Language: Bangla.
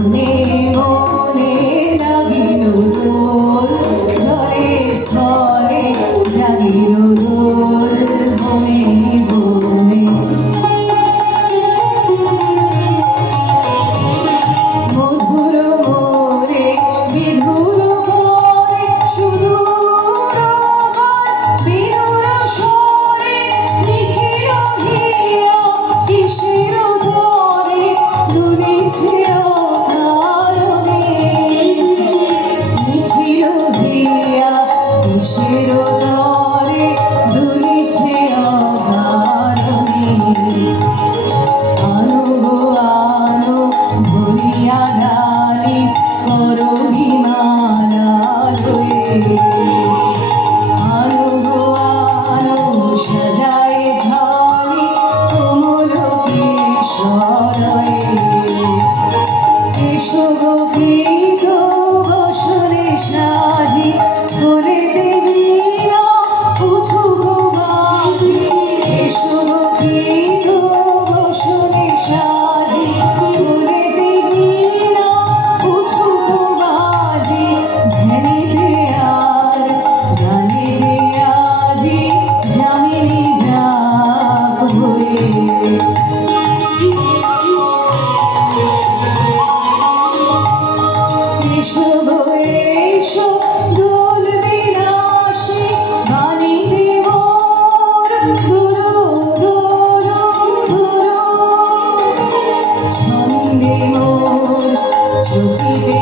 মনে মনে লাগিল দোল ঝরে স্থলে জাগিল দোল বনে বনে মধুর মোরে বিধুর মোরে সুদূর বিনুর স্বরে নিখিল হিয়া কিসের ধরে দুলিছে অকারণে নিখিল হিয়া কিসের ধরে দুলিছে অকারণে আনো গো আনো ভরিয়া ডালি করো হিমালা লয়ে আনো গো আনো সাজায় থালি কোমল কিশোরয়ে এসো গো প্রীত বসনে সাজি বলেতে বীণা উঠু গো বাজি এসো গো প্রীত বসনে সাজি বলেতে বীণা উঠু গো বাজি ধ্যানেতে আর গানেতে আজি যামিনী যাক ভরে এসো গো এসো দোল বিলাসী বাণীতে মোর ধুরো ধুরো ধুরো ছন্দে মোর চকিতে